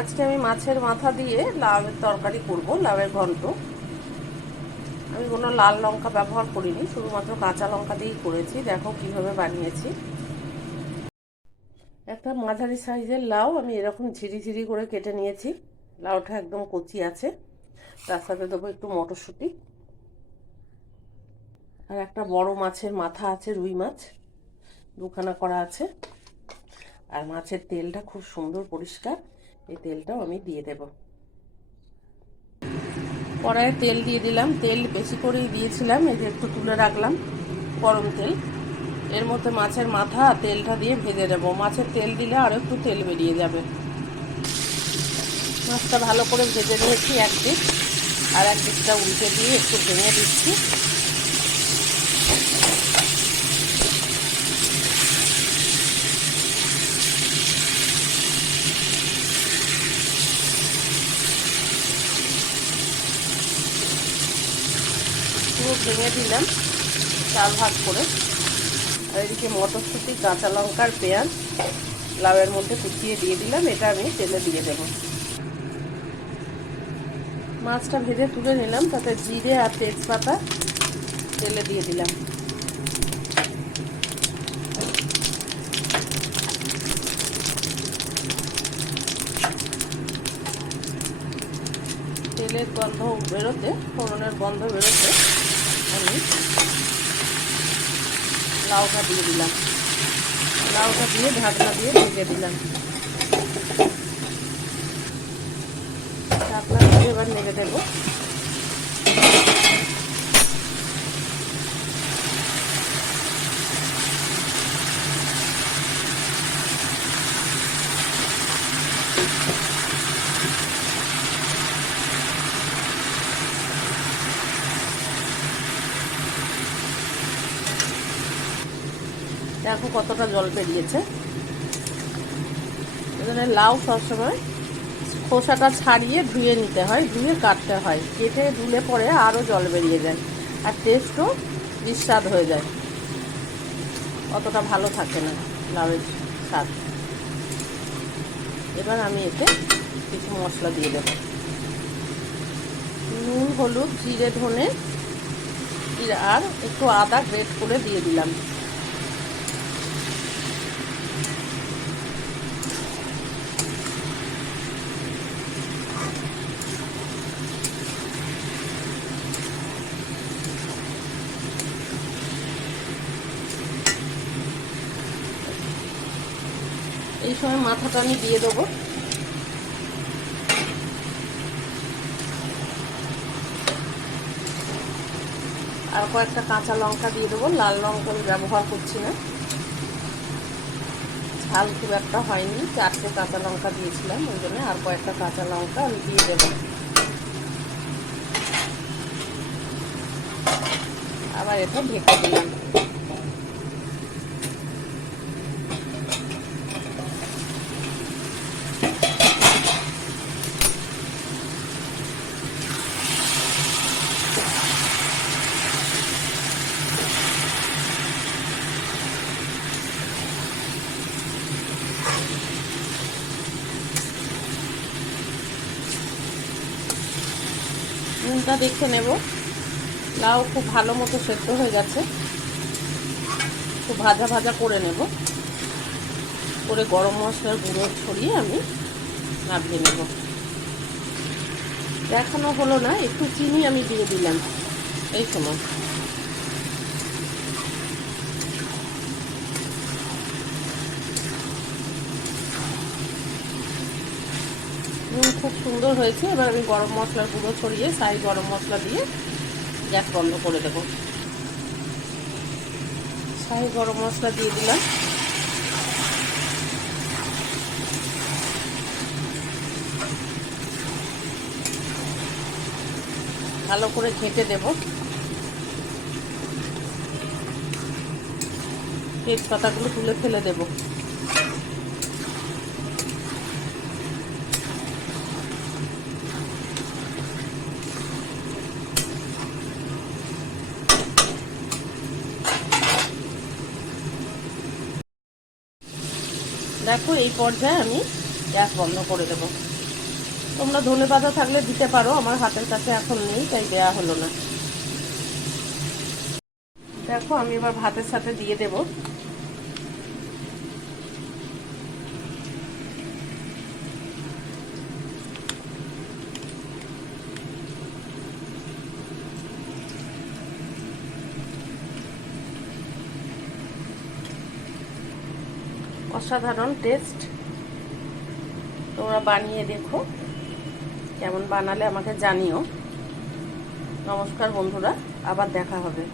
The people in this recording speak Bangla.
আজকে আমি মাছের মাথা দিয়ে লাউয়ের তরকারি করব, লাউয়ের ঘন্ট। আমি কোনো লাল লঙ্কা ব্যবহার করিনি, শুধুমাত্র কাঁচা লঙ্কা দিয়েই করেছি। দেখো কীভাবে বানিয়েছি। একটা মাঝারি সাইজের লাউ আমি এরকম ঝিরি ঝিরি করে কেটে নিয়েছি। লাউটা একদম কচি আছে। তার সাথে দেবো একটু মটরশুঁটি। আর একটা বড় মাছের মাথা আছে, রুই মাছ। দুখানা করা আছে। আর মাছের তেলটা খুব সুন্দর পরিষ্কার। এই তেলটাও আমি দিয়ে দেব। কড়াইয়ে তেল দিয়ে দিলাম। তেল বেশি করেই দিয়েছিলাম। এই যে একটু তুলে রাখলাম গরম তেল। এর মধ্যে মাছের মাথা তেলটা দিয়ে ভেজে দেবো। মাছের তেল দিলে আরও একটু তেল বেরিয়ে যাবে। মাছটা ভালো করে ভেজে নিয়েছি একদিক। আর একদিকটা উল্টে দিয়ে একটু ভেঙে দিচ্ছি। পুরো ভেঙে দিলাম, চার ভাগ করে। আর এদিকে মটরশুঁটি, কাঁচা লঙ্কার পেঁয়াজ লাউয়ের মধ্যে কুচিয়ে দিয়ে দিলাম, এটা আমি তেলে দিয়ে দেব। মাছটা ভেজে তুলে নিলাম, তাতে জিরে আর তেজপাতা তেলে দিয়ে দিলাম। তেলের গন্ধ বেরোতে, ফোড়নের গন্ধ বেরোতে আমি লাউটা দিয়ে দিলাম। লাউটা দিয়ে ঢাকনা দিয়ে ভেজে দিলাম। ঢাকনা দিয়ে এবার নেড়ে দেবো। দেখো কতটা জল বেরিয়েছে এখানে লাউ সবসময় খোসাটা ছাড়িয়ে ধুয়ে নিতে হয়, ধুয়ে কাটতে হয়। কেটে ধুলে পরে আরও জল বেরিয়ে যায় আর টেস্টও বিস্বাদ হয়ে যায়। অতটা ভালো থাকে না লাউয়ের স্বাদ। এবার আমি এতে কিছু মশলা দিয়ে দেব। নুন, হলুদ, জিরে, ধনে আর একটু আদা গ্রেট করে দিয়ে দিলাম। এই সময় মাথাটা আমি দিয়ে দেবো। আর কয়েকটা কাঁচা লঙ্কা দিয়ে দেবো। লাল লঙ্কা আমি ব্যবহার করছি না। ঝাল খুব একটা হয়নি। চারটে কাঁচা লঙ্কা দিয়েছিলাম, ওই জন্য আর কয়েকটা কাঁচা লঙ্কা আমি দিয়ে দেবো। আবার এটা ঢেকে দিলাম। নুনটা দেখে নেব। লাউ খুব ভালো মতো সেদ্ধ হয়ে গেছে। খুব ভাজা ভাজা করে নেব। করে গরম মশলার গুঁড়ো ছড়িয়ে আমি নামিয়ে নেব। দেখানো হলো না, একটু চিনি আমি দিয়ে দিলাম। এই সময়। নুন খুব সুন্দর হয়েছে। এবার আমি গরম মশলার গুঁড়ো ছড়িয়ে সাই গরম মশলা দিয়ে গ্যাস বন্ধ করে দেব। সাই গরম মশলা দিয়ে দিলাম। ভালো করে ঘেঁটে দেব। তেজপাতাগুলো তুলে ফেলে দেবো। দেখো, এই পর্যায়ে আমি গ্যাস বন্ধ করে দেবো। তোমরা ধনে পাতা থাকলে দিতে পারো, আমার হাতের কাছে এখন নেই, তাই দেয়া হলো না। দেখো, আমি এবার ভাতের সাথে দিয়ে দেব। অসাধারণ টেস্ট। তোমরা বানিয়ে দেখো। কেমন বানালে আমাকে জানিও। নমস্কার বন্ধুরা আবার দেখা হবে।